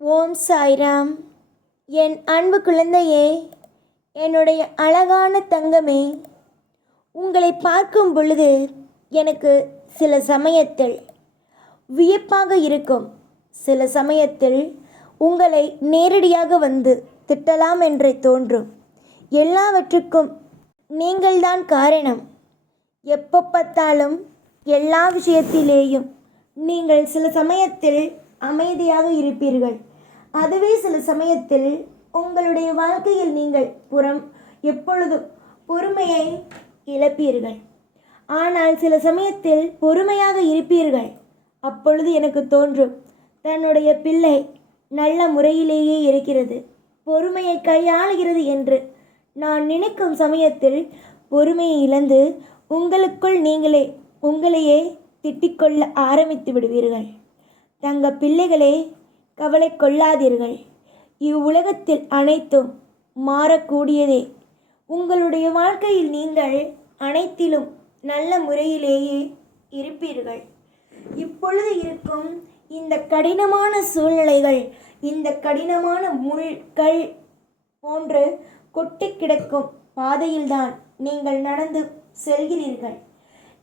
ஓம் சாய்ராம். என் அன்பு குழந்தையே, என்னுடைய அழகான தங்கமே, உங்களை பார்க்கும் பொழுது எனக்கு சில சமயத்தில் வியப்பாக இருக்கும். சில சமயத்தில் உங்களை நேரடியாக வந்து திட்டலாம் என்றே தோன்றும். எல்லாவற்றுக்கும் நீங்கள்தான் காரணம். எப்போ பார்த்தாலும் எல்லா விஷயத்திலேயும் நீங்கள் சில சமயத்தில் அமைதியாக இருப்பீர்கள். அதுவே சில சமயத்தில் உங்களுடைய வாழ்க்கையில் நீங்கள் எப்பொழுதும் பொறுமையை இழப்பீர்கள். ஆனால் சில சமயத்தில் பொறுமையாக இருப்பீர்கள். அப்பொழுது எனக்கு தோன்றும், தன்னுடைய பிள்ளை நல்ல முறையிலேயே இருக்கிறது, பொறுமையை கையாளுகிறது என்று நான் நினைக்கும் சமயத்தில் பொறுமையை இழந்து உங்களுக்குள் நீங்களே உங்களையே திட்டிக்கொள்ள ஆரம்பித்து விடுவீர்கள். தங்க பிள்ளைகளே, கவலை கொள்ளாதீர்கள். இவ்வுலகத்தில் அனைத்தும் மாறக்கூடியதே. உங்களுடைய வாழ்க்கையில் நீங்கள் அனைத்திலும் நல்ல முறையிலேயே இருப்பீர்கள். இப்பொழுது இருக்கும் இந்த கடினமான சூழ்நிலைகள், இந்த கடினமான முள்கள் போன்று கொட்டி கிடக்கும் பாதையில்தான் நீங்கள் நடந்து செல்கிறீர்கள்.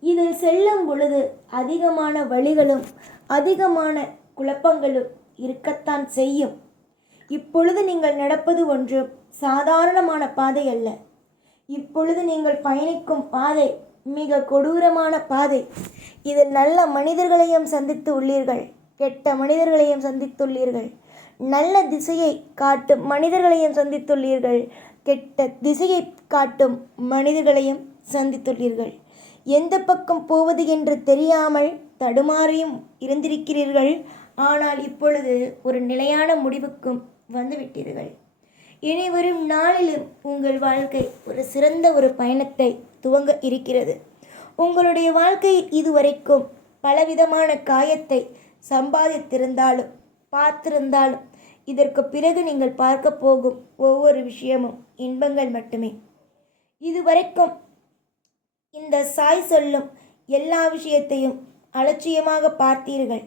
இதில் செல்லும் பொழுது அதிகமான வழிகளும் அதிகமான குழப்பங்களும் இருக்கத்தான் செய்யும். இப்பொழுது நீங்கள் நடப்பது ஒன்று சாதாரணமான பாதை அல்ல. இப்பொழுது நீங்கள் பயணிக்கும் பாதை மிக கொடூரமான பாதை. இதில் நல்ல மனிதர்களையும் சந்தித்து உள்ளீர்கள், கெட்ட மனிதர்களையும் சந்தித்துள்ளீர்கள். நல்ல திசையை காட்டும் மனிதர்களையும் சந்தித்துள்ளீர்கள், கெட்ட திசையை காட்டும் மனிதர்களையும் சந்தித்துள்ளீர்கள். எந்த பக்கம் போவது என்று தெரியாமல் தடுமாறியும் இருந்திருக்கிறீர்கள். ஆனால் இப்பொழுது ஒரு நிலையான முடிவுக்கும் வந்துவிட்டீர்கள். இனி வரும் நாளிலும் உங்கள் வாழ்க்கை ஒரு சிறந்த ஒரு பயணத்தை துவங்க இருக்கிறது. உங்களுடைய வாழ்க்கையில் இதுவரைக்கும் பலவிதமான காயத்தை சம்பாதித்திருந்தாலும் பார்த்திருந்தாலும் இதற்கு பிறகு நீங்கள் பார்க்க போகும் ஒவ்வொரு விஷயமும் இன்பங்கள் மட்டுமே. இதுவரைக்கும் இந்த சாய் சொல்லும் எல்லா விஷயத்தையும் அலட்சியமாக பார்த்தீர்கள்.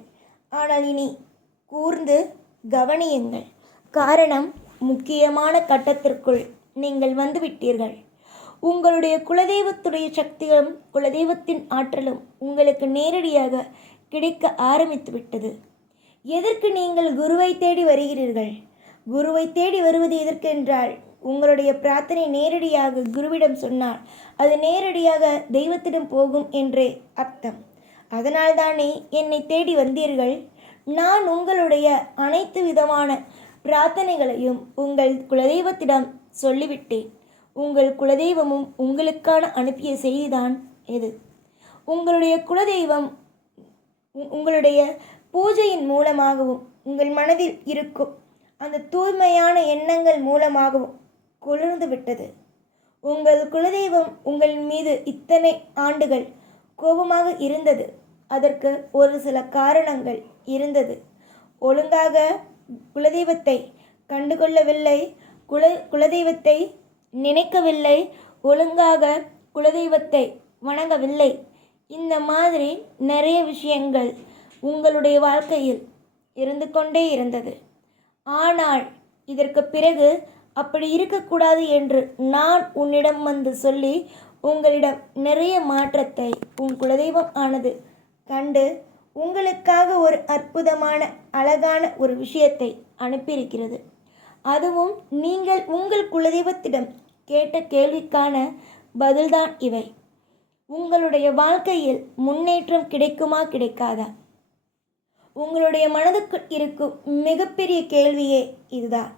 ஆனால் இனி கூர்ந்து கவனியுங்கள். காரணம், முக்கியமான கட்டத்திற்குள் நீங்கள் வந்துவிட்டீர்கள். உங்களுடைய குலதெய்வத்துடைய சக்திகளும் குலதெய்வத்தின் ஆற்றலும் உங்களுக்கு நேரடியாக கிடைக்க ஆரம்பித்து விட்டது. எதற்கு நீங்கள் குருவை தேடி வருகிறீர்கள்? குருவை தேடி வருவது எதற்கென்றால், உங்களுடைய பிரார்த்தனை நேரடியாக குருவிடம் சொன்னால் அது நேரடியாக தெய்வத்திடம் போகும் என்றே அர்த்தம். அதனால்தானே என்னை தேடி வந்தீர்கள். நான் உங்களுடைய அனைத்து விதமான பிரார்த்தனைகளையும் உங்கள் குலதெய்வத்திடம் சொல்லிவிட்டேன். உங்கள் குலதெய்வமும் உங்களுக்கான அனுப்பிய செய்திதான் இது. உங்களுடைய குலதெய்வம் உங்களுடைய பூஜையின் மூலமாகவும் உங்கள் மனதில் இருக்கும் அந்த தூய்மையான எண்ணங்கள் மூலமாகவும் குளிர்ந்து விட்டது. உங்கள் குலதெய்வம் உங்கள் மீது இத்தனை ஆண்டுகள் கோபமாக இருந்தது. அதற்கு ஒரு சில காரணங்கள் இருந்தது. ஒழுங்காக குலதெய்வத்தை கண்டுகொள்ளவில்லை, குலதெய்வத்தை நினைக்கவில்லை, ஒழுங்காக குலதெய்வத்தை வணங்கவில்லை. இந்த மாதிரி நிறைய விஷயங்கள் உங்களுடைய வாழ்க்கையில் இருந்து கொண்டே இருந்தது. ஆனால் இதற்கு பிறகு அப்படி இருக்கக்கூடாது என்று நான் உன்னிடம் வந்து சொல்லி உங்களிடம் நிறைய மாற்றத்தை உன் குலதெய்வம் ஆனது கண்டு உங்களுக்காக ஒரு அற்புதமான அழகான ஒரு விஷயத்தை அனுப்பியிருக்கிறது. அதுவும் நீங்கள் உங்கள் குலதெய்வத்திடம் கேட்ட கேள்விக்கான பதில்தான் இவை. உங்களுடைய வாழ்க்கையில் முன்னேற்றம் கிடைக்குமா கிடைக்காதா? உங்களுடைய மனதுக்கு இருக்கும் மிகப்பெரிய கேள்வியே இதுதான்.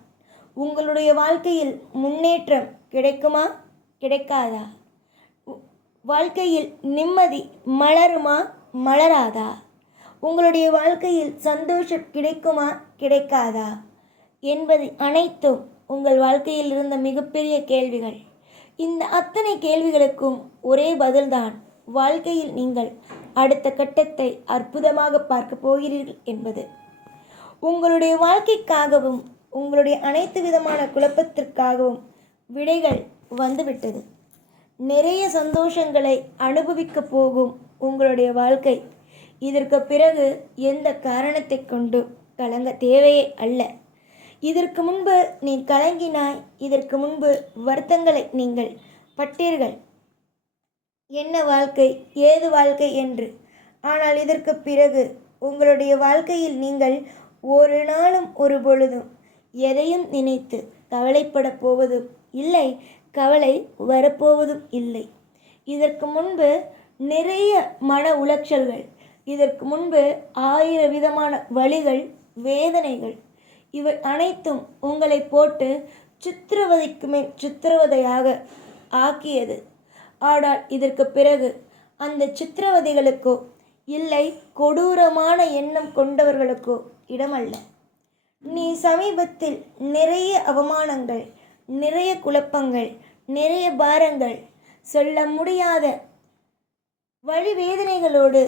உங்களுடைய வாழ்க்கையில் முன்னேற்றம் கிடைக்குமா கிடைக்காதா? வாழ்க்கையில் நிம்மதி மலருமா மலராதா? உங்களுடைய வாழ்க்கையில் சந்தோஷம் கிடைக்குமா கிடைக்காதா என்பது அனைத்தும் உங்கள் வாழ்க்கையில் இருந்த மிகப்பெரிய கேள்விகள். இந்த அத்தனை கேள்விகளுக்கும் ஒரே பதில்தான், வாழ்க்கையில் நீங்கள் அடுத்த கட்டத்தை அற்புதமாக பார்க்க போகிறீர்கள் என்பது. உங்களுடைய வாழ்க்கைக்காகவும் உங்களுடைய அனைத்து விதமான குழப்பத்திற்காகவும் விடைகள் வந்துவிட்டது. நிறைய சந்தோஷங்களை அனுபவிக்க போகும் உங்களுடைய வாழ்க்கை இதற்கு பிறகு எந்த காரணத்தை கொண்டு கலங்க தேவையே அல்ல. இதற்கு முன்பு நீ கலங்கினாய். இதற்கு முன்பு வருத்தங்களை நீங்கள் பட்டீர்கள். என்ன வாழ்க்கை, ஏது வாழ்க்கை என்று. ஆனால் இதற்கு பிறகு உங்களுடைய வாழ்க்கையில் நீங்கள் ஒரு நாளும் ஒரு பொழுதும் எதையும் நினைத்து கவலைப்பட போவதும் இல்லை, கவலை வரப்போவதும் இல்லை. இதற்கு முன்பு நிறைய மன உளைச்சல்கள், இதற்கு முன்பு 1000 விதமான வலிகள், வேதனைகள், இவை அனைத்தும் உங்களை போட்டு சித்திரவதைக்கு மேல் சித்திரவதையாக ஆக்கியது. ஆனால் இதற்கு பிறகு அந்த சித்திரவதைகளுக்கோ இல்லை கொடூரமான எண்ணம் கொண்டவர்களுக்கோ இடமல்ல. நீ சமீபத்தில் நிறைய அவமானங்கள், நிறைய குழப்பங்கள், நிறைய பாரங்கள், சொல்ல முடியாத வழி வேதனைகளோடு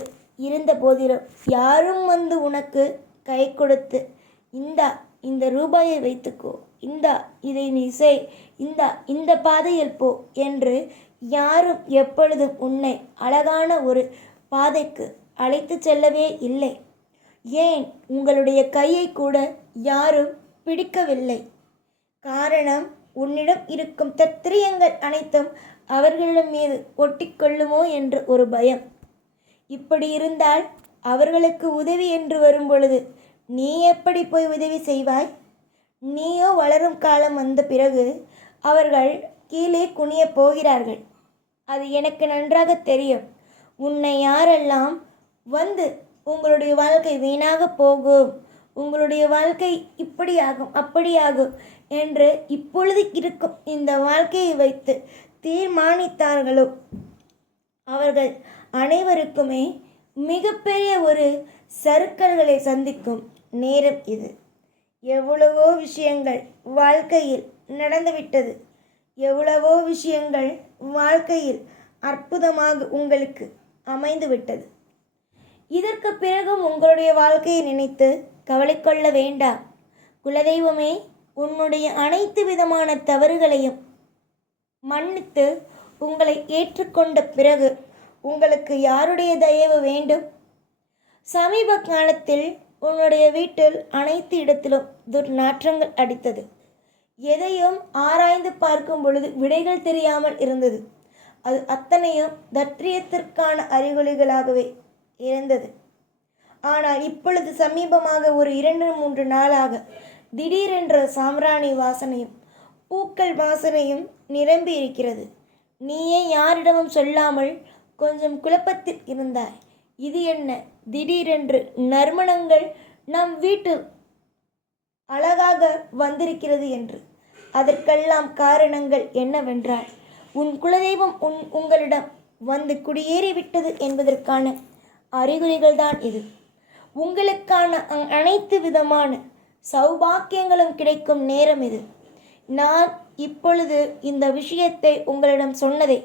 இருந்த போதிலும் யாரும் வந்து உனக்கு கை கொடுத்து இந்த ரூபாயை வைத்துக்கோ, இதை நீ செய், இந்த பாதையில் போ என்று யாரும் எப்பொழுதும் உன்னை அழகான ஒரு பாதைக்கு அழைத்து செல்லவே இல்லை. ஏன் உங்களுடைய கையை கூட யாரும் பிடிக்கவில்லை. காரணம், உன்னிடம் இருக்கும் தத்திரியங்கள் அனைத்தும் அவர்களிடம் மீது ஒட்டிக்கொள்ளுமோ என்ற ஒரு பயம். இப்படி இருந்தால் அவர்களுக்கு உதவி என்று வரும்பொழுது நீ எப்படி போய் உதவி செய்வாய்? நீயோ வளரும் காலம் வந்த பிறகு அவர்கள் கீழே குனிய போகிறார்கள். அது எனக்கு நன்றாக தெரியும். உன்னை யாரெல்லாம் வந்து உங்களுடைய வாழ்க்கை வீணாக போகும், உங்களுடைய வாழ்க்கை இப்படியாகும் அப்படியாகும் என்று இப்பொழுது இருக்கும் இந்த வாழ்க்கையை வைத்து தீர்மானித்தார்களோ அவர்கள் அனைவருக்குமே மிகப்பெரிய ஒரு சறுக்கல்களை சந்திக்கும் நேரம் இது. எவ்வளவோ விஷயங்கள் வாழ்க்கையில் நடந்துவிட்டது. எவ்வளவோ விஷயங்கள் வாழ்க்கையில் அற்புதமாக உங்களுக்கு அமைந்துவிட்டது. இதற்கு பிறகும் உங்களுடைய வாழ்க்கையை நினைத்து கவலை கொள்ள வேண்டாம். குலதெய்வமே உன்னுடைய அனைத்து விதமான தவறுகளையும் மன்னித்து உங்களை ஏற்றுக்கொண்ட பிறகு உங்களுக்கு யாருடைய தயவு வேண்டும்? சமீப காலத்தில் உன்னுடைய வீட்டில் அனைத்து இடத்திலும் துர்நாற்றங்கள் அடித்தது. எதையும் ஆராய்ந்து பார்க்கும் பொழுது விடைகள் தெரியாமல் இருந்தது. அது அத்தனையும் தத்ரியத்திற்கான அறிகுறிகளாகவே இருந்தது. ஆனால் இப்பொழுது சமீபமாக ஒரு 2-3 நாளாக திடீரென்ற சாம்பிராணி வாசனையும் பூக்கள் வாசனையும் நிரம்பி இருக்கிறது. நீயே யாரிடமும் சொல்லாமல் கொஞ்சம் குழப்பத்தில் இருந்தாய். இது என்ன, திடீரென்று நறுமணங்கள் நம் வீட்டில் அழகாக வந்திருக்கிறது என்று. அதற்கெல்லாம் காரணங்கள் என்னவென்றால் உன் குலதெய்வம் உங்களிடம் வந்து குடியேறிவிட்டது என்பதற்கான அறிகுறிகள்தான் இது. உங்களுக்கான அனைத்து விதமான சௌபாக்கியங்களும் கிடைக்கும் நேரம் இது. நான் இப்பொழுது இந்த விஷயத்தை உங்களிடம் சொன்னதை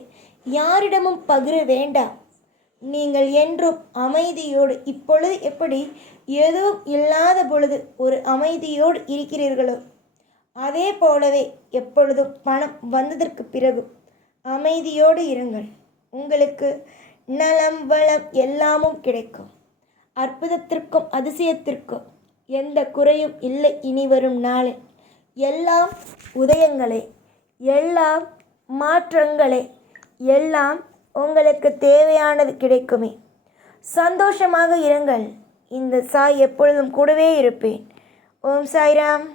யாரிடமும் பகிர வேண்டாம். நீங்கள் என்றும் அமைதியோடு, இப்பொழுது எப்படி எதுவும் இல்லாத பொழுது ஒரு அமைதியோடு இருக்கிறீர்களோ அதே போலவே எப்பொழுதும் பணம் வந்ததற்கு பிறகு அமைதியோடு இருங்கள். உங்களுக்கு நலம் வளம் எல்லாமும் கிடைக்கும். அற்புதத்திற்கும் அதிசயத்திற்கும் எந்த குறையும் இல்லை. இனி வரும் நாளில் எல்லாம் உதயங்களே, எல்லாம் மாற்றங்களே, எல்லாம் உங்களுக்கு தேவையானது கிடைக்குமே. சந்தோஷமாக இருங்கள். இந்த சாய் எப்பொழுதும் கூடவே இருப்பேன். ஓம் சாய்ராம்.